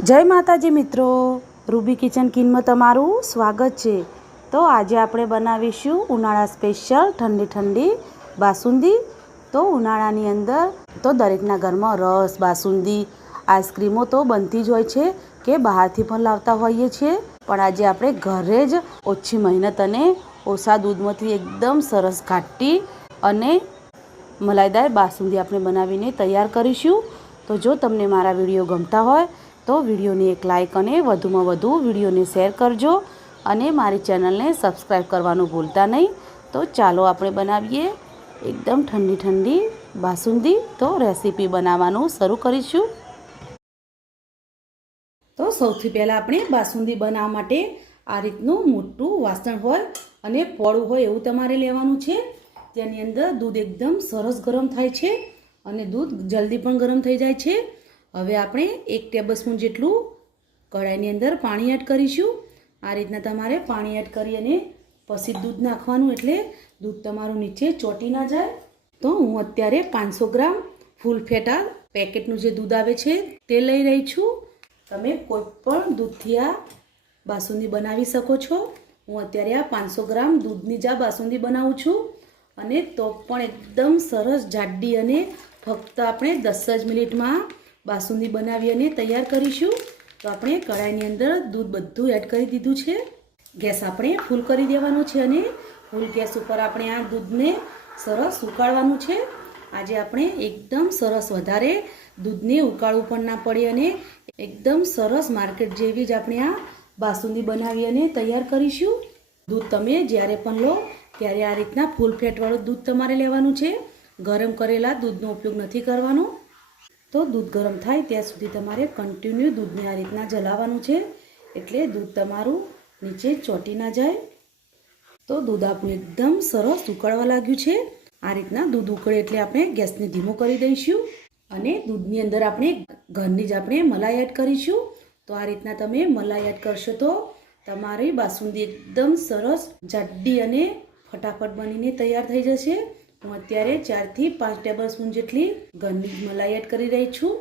જય માતાજી મિત્રો. રૂબી કિચન કિનમાં તમારું સ્વાગત છે. તો આજે આપણે બનાવીશું ઉનાળા સ્પેશિયલ ઠંડી ઠંડી બાસુંદી. તો ઉનાળાની અંદર તો દરેકના ઘરમાં રસ, બાસુંદી, આઈસ્ક્રીમો તો બનતી જ હોય છે કે બહારથી પણ લાવતા હોઈએ છીએ. પણ આજે આપણે ઘરે જ ઓછી મહેનત અને ઓછા દૂધમાંથી એકદમ સરસ ઘાટી અને મલાઈદાર બાસુંદી આપણે બનાવીને તૈયાર કરીશું. તો જો તમને મારા વીડિયો ગમતા હોય તો વિડીયોને એક લાઇક અને વધુમાં વધુ વિડીયોને શેર કરજો અને મારી ચેનલને સબસ્ક્રાઈબ કરવાનું ભૂલતા નહીં. તો ચાલો આપણે બનાવીએ એકદમ ઠંડી ઠંડી બાસુંદી. તો રેસીપી બનાવવાનું શરૂ કરીશું. તો સૌથી પહેલાં આપણે બાસુંદી બનાવવા માટે આ રીતનું મોટું વાસણ હોય અને પોળું હોય એવું તમારે લેવાનું છે. તેની અંદર દૂધ એકદમ સરસ ગરમ થાય છે અને દૂધ જલ્દી પણ ગરમ થઈ જાય છે. હવે આપણે એક ટેબલ સ્પૂન જેટલું કઢાઈની અંદર પાણી એડ કરીશું. આ રીતના તમારે પાણી એડ કરી અને પછી દૂધ નાખવાનું એટલે દૂધ તમારું નીચે ચોટી ના જાય. તો હું અત્યારે પાંચસો ગ્રામ ફૂલ ફેટા પેકેટનું જે દૂધ આવે છે તે લઈ રહી છું. તમે કોઈ પણ દૂધથી આ બાસુંદી બનાવી શકો છો. હું અત્યારે આ પાંચસો ગ્રામ દૂધની જ આ બાસુંદી બનાવું છું. અને તો પણ એકદમ સરસ જાડી અને ફક્ત આપણે દસ જ મિનિટમાં બાસુંદી બનાવી અને તૈયાર કરીશું. તો આપણે કઢાઈની અંદર દૂધ બધું એડ કરી દીધું છે. ગેસ આપણે ફૂલ કરી દેવાનો છે અને ફૂલ ગેસ ઉપર આપણે આ દૂધને સરસ ઉકાળવાનું છે. આજે આપણે એકદમ સરસ વધારે દૂધને ઉકાળવું પણ ના પડે અને એકદમ સરસ માર્કેટ જેવી જ આપણે આ બાસુંદી બનાવી અને તૈયાર કરીશું. દૂધ તમે જ્યારે પણ લો ત્યારે આ રીતના ફૂલ ફેટવાળું દૂધ તમારે લેવાનું છે. ગરમ કરેલા દૂધનો ઉપયોગ નથી કરવાનો. તો દૂધ ગરમ થાય ત્યાં સુધી તમારે કન્ટિન્યુ દૂધને આ રીતના જલાવવાનું છે. એટલે દૂધ તમારું નીચે ચોટી ના જાય. તો દૂધ આપણું એકદમ સરસ ઉકળવા લાગ્યું છે. આ રીતના દૂધ ઉકળે એટલે આપણે ગેસને ધીમો કરી દઈશું. અને દૂધની અંદર આપણે ઘરની જ આપણે મલાઈ એડ કરીશું. તો આ રીતના તમે મલાઈ એડ કરશો તો તમારી બાસુંદી એકદમ સરસ, જાડી અને ફટાફટ બનીને તૈયાર થઈ જશે. હું અત્યારે ચારથી પાંચ ટેબલ સ્પૂન જેટલી ઘરની મલાઈ એડ કરી રહી છું.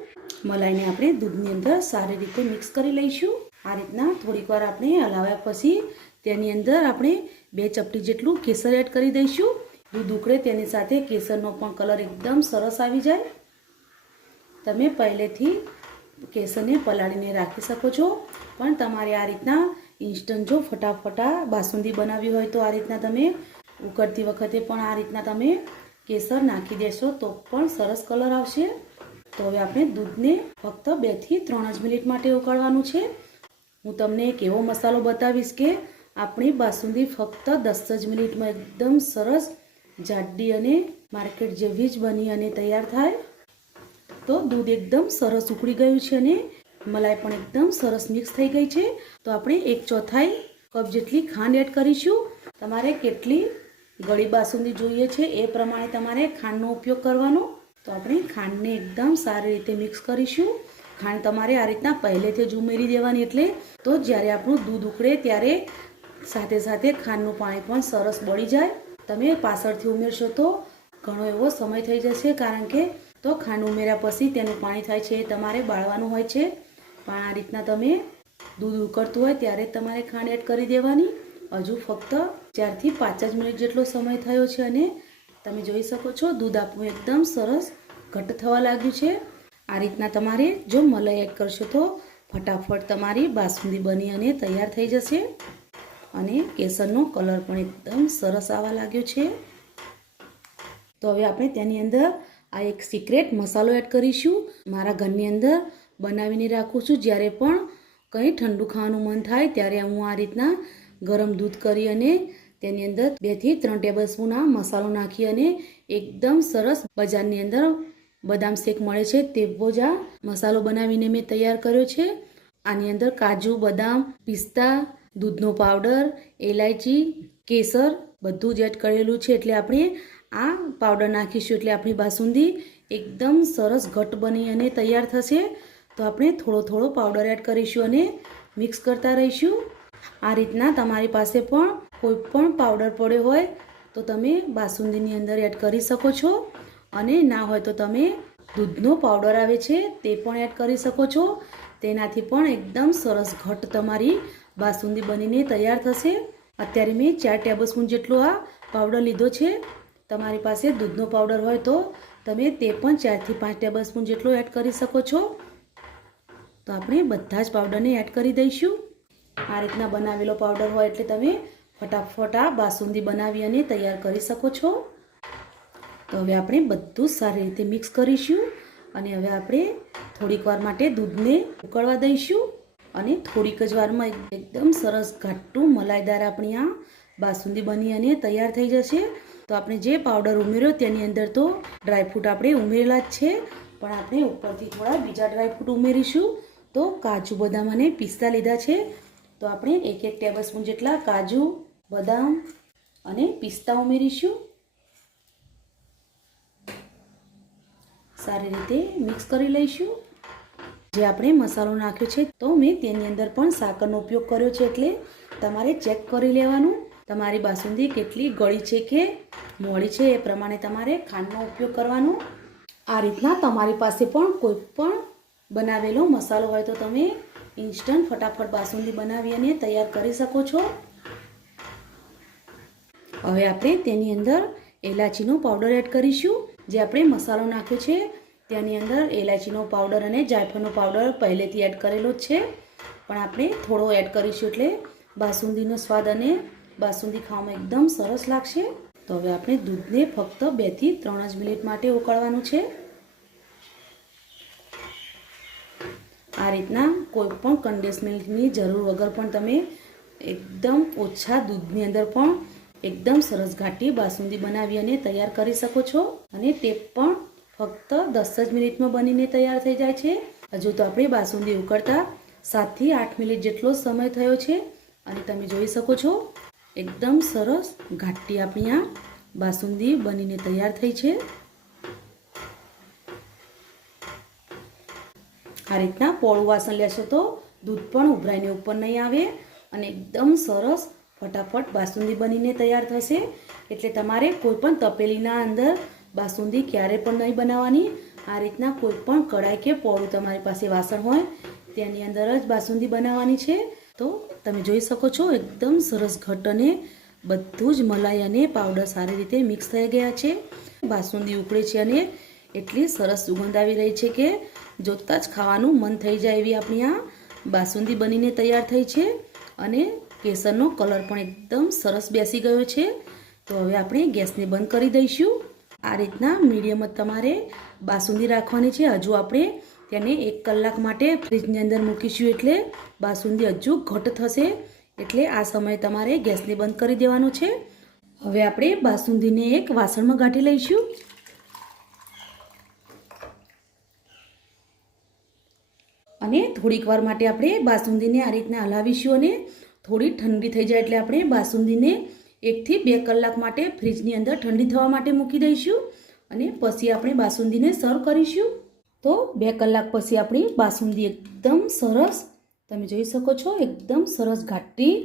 મલાઈને આપણે દૂધની અંદર સારી રીતે મિક્સ કરી લઈશું. આ રીતના થોડીક વાર આપણે હલાવ્યા પછી તેની અંદર આપણે બે ચપટી જેટલું કેસર એડ કરી દઈશું. દૂધ ઉકળે તેની સાથે કેસરનો પણ કલર એકદમ સરસ આવી જાય. તમે પહેલેથી કેસરને પલાળીને રાખી શકો છો. પણ તમારે આ રીતના ઇન્સ્ટન્ટ જો ફટાફટા બાસુંદી બનાવી હોય તો આ રીતના તમે ઉકળતી વખતે પણ આ રીતના તમે કેસર નાખી દેશો તો પણ સરસ કલર આવશે. તો હવે આપણે દૂધને ફક્ત બેથી ત્રણ જ મિનિટ માટે ઉકાળવાનું છે. હું તમને એક એવો મસાલો બતાવીશ કે આપણી બાસુંદી ફક્ત દસ જ મિનિટમાં એકદમ સરસ જાડી અને માર્કેટ જેવી જ બની અને તૈયાર થાય. તો દૂધ એકદમ સરસ ઉકળી ગયું છે અને મલાઈ પણ એકદમ સરસ મિક્સ થઈ ગઈ છે. તો આપણે એક ચોથાઈ કપ જેટલી ખાંડ એડ કરીશું. તમારે કેટલી ગળી બાસુંદી જોઈએ છે. એ પ્રમાણે તમારે ખાંડનો ઉપયોગ કરવાનો. તો આપણે ખાંડને એકદમ સારી રીતે મિક્સ કરીશું. ખાંડ તમારે આ રીતના પહેલેથી જ ઉમેરી દેવાની એટલે તો જ્યારે આપણું દૂધ ઉકળે ત્યારે સાથે સાથે ખાંડનું પાણી પણ સરસ બળી જાય. તમે પાછળથી ઉમેરશો તો ઘણો એવો સમય થઈ જશે કારણ કે તો ખાંડ ઉમેર્યા પછી તેનું પાણી થાય છે એ તમારે બાળવાનું હોય છે. પણ આ રીતના તમે દૂધ ઉકળતું હોય ત્યારે તમારે ખાંડ એડ કરી દેવાની. હજુ ફક્ત ચારથી પાંચ જ મિનિટ જેટલો સમય થયો છે અને તમે જોઈ શકો છો, દૂધ આપવું એકદમ સરસ ઘટ થવા લાગ્યું છે. આ રીતના તમારે જો મલાઈ એડ કરશો તો ફટાફટ તમારી બાસુંદી બની અને તૈયાર થઈ જશે. અને કેસરનો કલર પણ એકદમ સરસ આવવા લાગ્યો છે. તો હવે આપણે તેની અંદર આ એક સિક્રેટ મસાલો એડ કરીશું. મારા ઘરની અંદર બનાવીને રાખું છું. જ્યારે પણ કંઈ ઠંડુ ખાવાનું મન થાય, ત્યારે હું આ રીતના ગરમ દૂધ કરી અને તેની અંદર બેથી ત્રણ ટેબલ સ્પૂન મસાલો નાખી અને એકદમ સરસ બજારની અંદર બદામ શેક મળે છે તેવો જ આ મસાલો બનાવીને મેં તૈયાર કર્યો છે. આની અંદર કાજુ, બદામ, પિસ્તા, દૂધનો પાવડર, એલાયચી, કેસર બધું જ એડ કરેલું છે એટલે આપણે આ પાવડર નાખીશું એટલે આપણી બાસુંદી એકદમ સરસ ઘટ બની અને તૈયાર થશે. તો આપણે થોડો થોડો પાવડર એડ કરીશું અને મિક્સ કરતા રહીશું. આ રીતના તમારી પાસે પણ કોઈ પણ પાવડર પડ્યો હોય તો તમે બાસુંદીની અંદર એડ કરી શકો છો. અને ના હોય તો તમે દૂધનો પાવડર આવે છે તે પણ એડ કરી શકો છો. તેનાથી પણ એકદમ સરસ ઘટ તમારી બાસુંદી બનીને તૈયાર થશે. અત્યારે મેં ચાર ટેબલસ્પૂન જેટલો આ પાવડર લીધો છે. તમારી પાસે દૂધનો પાવડર હોય તો તમે તે પણ ચારથી પાંચ ટેબલસ્પૂન જેટલો એડ કરી શકો છો. તો આપણે બધા જ પાવડરને એડ કરી દઈશું. આ રીતના બનાવેલો પાવડર હોય એટલે તમે ફટાફટ આ બાસુંદી બનાવી અને તૈયાર કરી શકો છો. તો હવે આપણે બધું સારી રીતે મિક્સ કરીશું અને હવે આપણે થોડીક વાર માટે દૂધને ઉકળવા દઈશું અને થોડીક જ વારમાં એકદમ સરસ ઘાટું મલાઈદાર આપણી આ બાસુંદી બની અને તૈયાર થઈ જશે. તો આપણે જે પાવડર ઉમેર્યો તેની અંદર તો ડ્રાયફ્રૂટ આપણે ઉમેરેલા જ છે. પણ આપણે ઉપરથી થોડા બીજા ડ્રાયફ્રૂટ ઉમેરીશું. તો કાજુ બદામ અને પિસ્તા લીધા છે. તો આપણે એક એક ટેબલ સ્પૂન જેટલા કાજુ, બદામ અને પિસ્તા ઉમેરીશું. સારી રીતે મિક્સ કરી લઈશું. જે આપણે મસાલો નાખ્યો છે તો મેં તેની અંદર પણ સાકરનો ઉપયોગ કર્યો છે એટલે તમારે ચેક કરી લેવાનું. તમારી બાસુંદી કેટલી ગળી છે કે મોડી છે એ પ્રમાણે તમારે ખાંડનો ઉપયોગ કરવાનો. આ રીતના તમારી પાસે પણ કોઈ પણ બનાવેલો મસાલો હોય તો તમે ઇન્સ્ટન્ટ ફટાફટ બાસુંદી બનાવી અને તૈયાર કરી શકો છો. હવે આપણે તેની અંદર એલાચીનો પાવડર એડ કરીશું. જે આપણે મસાલો નાખ્યો છે, તેની અંદર એલાચીનો પાવડર અને જાયફળનો પાવડર પહેલેથી એડ કરેલો છે. પણ આપણે થોડો એડ કરીશું એટલે બાસુંદીનો સ્વાદ અને બાસુંદી ખાવામાં એકદમ સરસ લાગશે. તો હવે આપણે દૂધને ફક્ત બેથી ત્રણ જ મિનિટ માટે ઉકળવાનું છે. આ રીતના કોઈ પણ કન્ડેન્સ મિલ્કની જરૂર વગર પણ તમે એકદમ ઓછા દૂધની અંદર પણ એકદમ સરસ ઘાટી બાસુંદી બનાવી અને તૈયાર કરી શકો છો. અને તે પણ ફક્ત દસ જ મિનિટમાં બનીને તૈયાર થઈ જાય છે. હજુ તો આપણે બાસુંદી ઉકળતા સાતથી આઠ મિનિટ જેટલો સમય થયો છે અને તમે જોઈ શકો છો એકદમ સરસ ઘાટી આપણી આ બાસુંદી બનીને તૈયાર થઈ છે. આ રીતના પોળું વાસણ લેશો તો દૂધ પણ ઉભરાઈને ઉપર નહીં આવે અને એકદમ સરસ ફટાફટ બાસુંદી બનીને તૈયાર થશે. એટલે તમારે કોઈ પણ તપેલીના અંદર બાસુંદી ક્યારે પણ નહીં બનાવવાની. આ રીતના કોઈ પણ કડાઈ કે પોળું તમારી પાસે વાસણ હોય તેની અંદર જ બાસુંદી બનાવવાની છે. તો તમે જોઈ શકો છો એકદમ સરસ ઘટ અને બધું જ મલાઈ અને પાવડર સારી રીતે મિક્સ થઈ ગયા છે. બાસુંદી ઉકળે છે અને એટલી સરસ સુગંધ આવી રહી છે કે જોતાં જ ખાવાનું મન થઈ જાય એવી આપણી આ બાસુંદી બનીને તૈયાર થઈ છે. અને કેસરનો કલર પણ એકદમ સરસ બેસી ગયો છે. તો હવે આપણે ગેસને બંધ કરી દઈશું. આ રીતના મીડિયમ જ તમારે બાસુંદી રાખવાની છે. હજુ આપણે તેને એક કલાક માટે ફ્રીજની અંદર મૂકીશું એટલે બાસુંદી હજુ ઘટ થશે એટલે આ સમયે તમારે ગેસને બંધ કરી દેવાનો છે. હવે આપણે બાસુંદીને એક વાસણમાં ગાંઠી લઈશું. અને થોડીક વાર માટે આપણે બાસુંદીને આ રીતના હલાવીશું અને થોડી ઠંડી થઈ જાય એટલે આપણે બાસુંદીને એકથી બે કલાક માટે ફ્રીજની અંદર ઠંડી થવા માટે મૂકી દઈશું અને પછી આપણે બાસુંદીને સર્વ કરીશું. તો બે કલાક પછી આપણી બાસુંદી એકદમ સરસ, તમે જોઈ શકો છો, એકદમ સરસ ઘાટી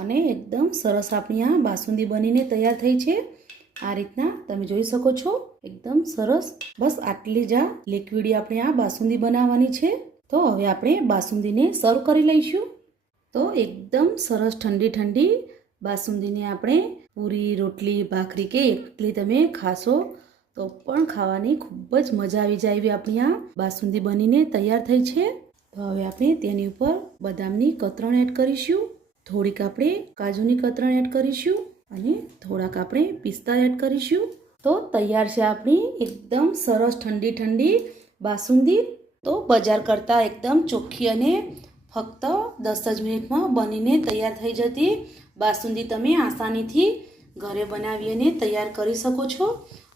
અને એકદમ સરસ આપણી આ બાસુંદી બનીને તૈયાર થઈ છે. આ રીતના તમે જોઈ શકો છો, એકદમ સરસ. બસ આટલી જ આ લિક્વિડી આપણે આ બાસુંદી બનાવવાની છે. તો હવે આપણે બાસુંદીને સર્વ કરી લઈશું. તો એકદમ સરસ ઠંડી ઠંડી બાસુંદીને આપણે પૂરી રોટલી, ભાખરી કે એકલી તમે ખાશો તો પણ ખાવાની ખૂબ જ મજા આવી જાય એવી આપણી આ બાસુંદી બનીને તૈયાર થઈ છે. તો હવે આપણે તેની ઉપર બદામની કતરણ એડ કરીશું. થોડીક આપણે કાજુની કતરણ એડ કરીશું અને થોડાક આપણે પિસ્તા એડ કરીશું. તો તૈયાર છે આપણી એકદમ સરસ ઠંડી ઠંડી બાસુંદી. તો બજાર કરતાં એકદમ ચોખ્ખી અને ફક્ત દસ જ મિનિટમાં બનીને તૈયાર થઈ જતી બાસુંદી તમે આસાનીથી ઘરે બનાવી અને તૈયાર કરી શકો છો.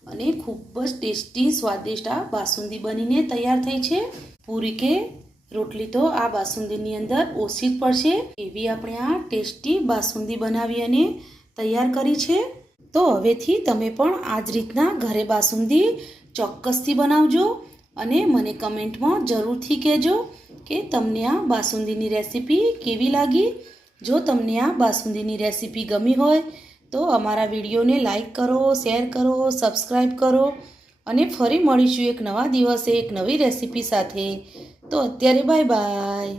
અને ખૂબ જ ટેસ્ટી, સ્વાદિષ્ટ આ બાસુંદી બનીને તૈયાર થઈ છે. પૂરી કે રોટલી તો આ બાસુંદીની અંદર ઓછી જ પડશે. એવી આપણે આ ટેસ્ટી બાસુંદી બનાવી અને તૈયાર કરી છે. તો હવેથી તમે પણ આ જ રીતના ઘરે બાસુંદી ચોક્કસથી બનાવજો. અને મને કમેન્ટમાં જરૂરથી કહેજો કે તમને આ બાસુંદીની રેસીપી કેવી લાગી. જો તમને આ બાસુંદીની રેસીપી ગમી હોય તો અમારા વિડીયોને લાઈક કરો, શેર કરો સબસ્ક્રાઈબ કરો અને ફરી મળીશું એક નવા દિવસે એક નવી રેસીપી સાથે. તો અત્યારે બાય બાય.